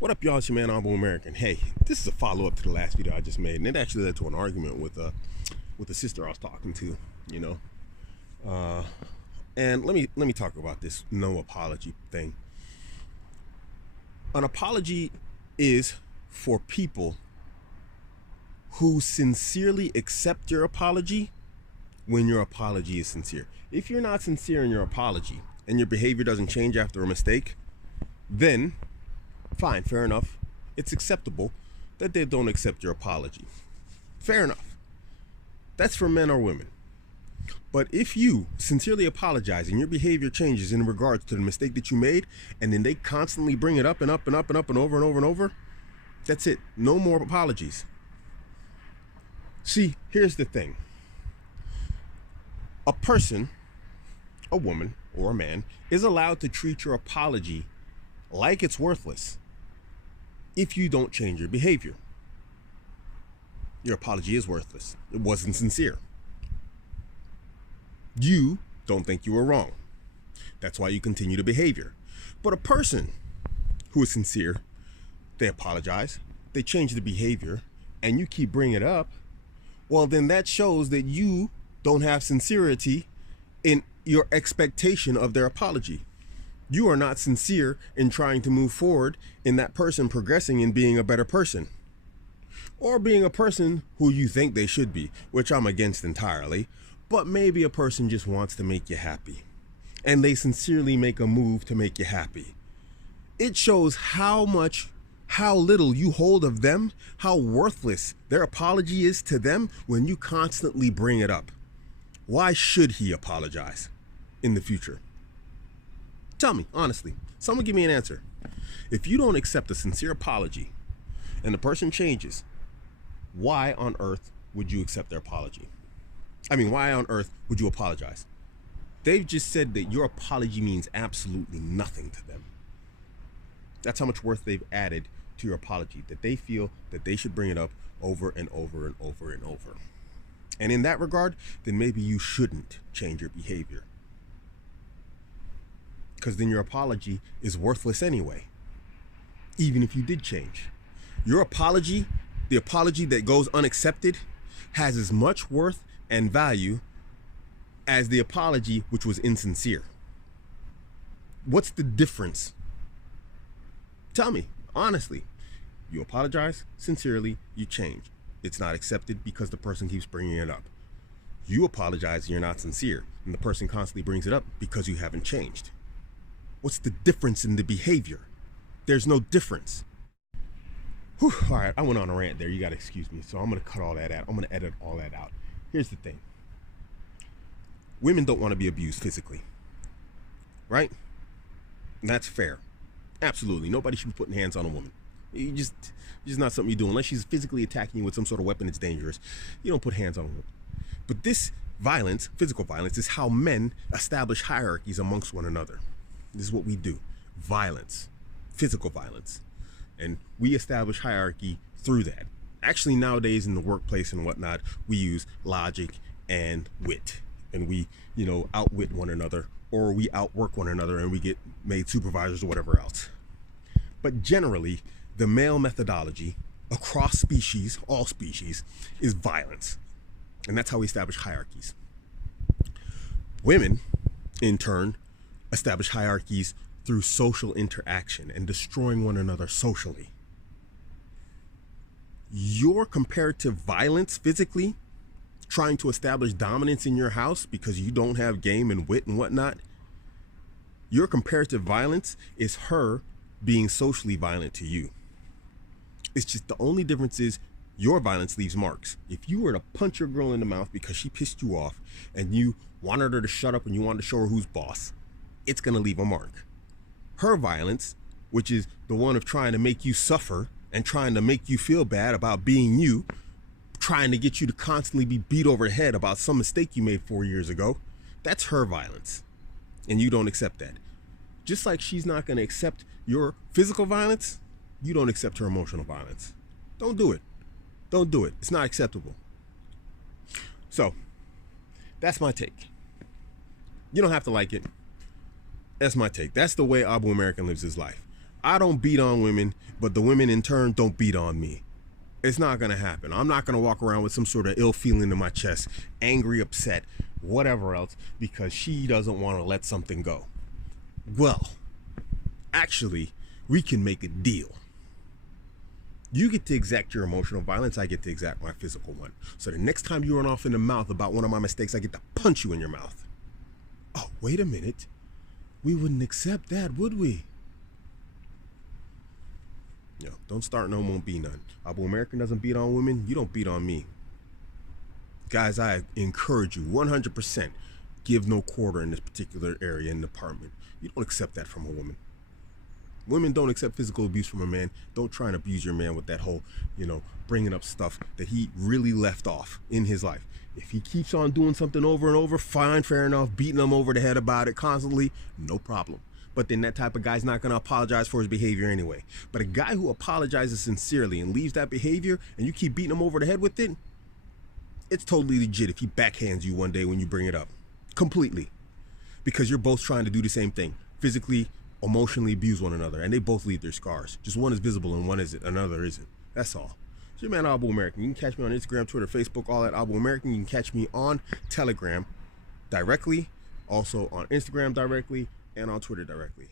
What up, y'all? It's your man, Abuamerican. Hey, this is a follow-up to the last video I just made, and it actually led to an argument with the sister I was talking to, and let me talk about this no apology thing. An apology is for people who sincerely accept your apology when your apology is sincere. If you're not sincere in your apology and your behavior doesn't change after a mistake, then fine, fair enough. It's acceptable that they don't accept your apology. Fair enough. That's for men or women. But if you sincerely apologize and your behavior changes in regards to the mistake that you made, and then they constantly bring it up and up and up and up and over and over and over, that's it. No more apologies. See, here's the thing. A person, a woman or a man, is allowed to treat your apology like it's worthless if you don't change your behavior. Your apology is worthless. It wasn't sincere. You don't think you were wrong. That's why you continue the behavior. But a person who is sincere, they apologize, they change the behavior, and you keep bringing it up, well, then that shows that you don't have sincerity in your expectation of their apology. You are not sincere in trying to move forward in that person progressing and being a better person, or being a person who you think they should be, which I'm against entirely. But maybe a person just wants to make you happy, and they sincerely make a move to make you happy. It shows how little you hold of them, how worthless their apology is to them when you constantly bring it up. Why should he apologize in the future? Tell me, honestly. Someone give me an answer. If you don't accept a sincere apology and the person changes, why on earth would you accept their apology? Why on earth would you apologize? They've just said that your apology means absolutely nothing to them. That's how much worth they've added to your apology, that they feel that they should bring it up over and over and over and over. And in that regard, then maybe you shouldn't change your behavior, because then your apology is worthless anyway, even if you did change. Your apology, the apology that goes unaccepted, has as much worth and value as the apology which was insincere. What's the difference? Tell me, honestly. You apologize sincerely, you change. It's not accepted because the person keeps bringing it up. You apologize and you're not sincere, and the person constantly brings it up because you haven't changed. What's the difference in the behavior? There's no difference. Whew, all right, I went on a rant there. You got to excuse me. So I'm going to cut all that out. I'm going to edit all that out. Here's the thing. Women don't want to be abused physically, right? And that's fair. Absolutely. Nobody should be putting hands on a woman. It's just not something you do. Unless she's physically attacking you with some sort of weapon, it's dangerous. You don't put hands on a woman. But this violence, physical violence, is how men establish hierarchies amongst one another. This is what we do. Violence, physical violence. And we establish hierarchy through that. Actually, nowadays in the workplace and whatnot, we use logic and wit. And we, outwit one another, or we outwork one another, and we get made supervisors or whatever else. But generally, the male methodology across species, all species, is violence. And that's how we establish hierarchies. Women, in turn, establish hierarchies through social interaction and destroying one another socially. Your comparative violence physically, trying to establish dominance in your house because you don't have game and wit and whatnot, your comparative violence is her being socially violent to you. It's just the only difference is your violence leaves marks. If you were to punch your girl in the mouth because she pissed you off and you wanted her to shut up and you wanted to show her who's boss, it's going to leave a mark. Her violence, which is the one of trying to make you suffer and trying to make you feel bad about being you, trying to get you to constantly be beat over the head about some mistake you made 4 years ago, that's her violence. And you don't accept that. Just like she's not going to accept your physical violence, you don't accept her emotional violence. Don't do it. Don't do it. It's not acceptable. So, that's my take. You don't have to like it. That's my take. That's the way Abuamerican lives his life. I don't beat on women, but the women in turn don't beat on me. It's not going to happen. I'm not going to walk around with some sort of ill feeling in my chest, angry, upset, whatever else, because she doesn't want to let something go. Well, actually, we can make a deal. You get to exact your emotional violence, I get to exact my physical one. So the next time you run off in the mouth about one of my mistakes, I get to punch you in your mouth. Oh, wait a minute. We wouldn't accept that, would we? Yo, don't start none, won't be none. Abuamerican doesn't beat on women, you don't beat on me. Guys, I encourage you 100%, give no quarter in this particular area and department. You don't accept that from a woman. Women don't accept physical abuse from a man. Don't try and abuse your man with that whole, bringing up stuff that he really left off in his life. If he keeps on doing something over and over, fine, fair enough, beating him over the head about it constantly, no problem. But then that type of guy's not going to apologize for his behavior anyway. But a guy who apologizes sincerely and leaves that behavior and you keep beating him over the head with it, it's totally legit if he backhands you one day when you bring it up. Completely. Because you're both trying to do the same thing. Physically, emotionally abuse one another. And they both leave their scars. Just one is visible and one isn't. Another isn't. That's all. It's your man, Abuamerican. You can catch me on Instagram, Twitter, Facebook, all at Abuamerican. You can catch me on Telegram directly. Also on Instagram directly. And on Twitter directly.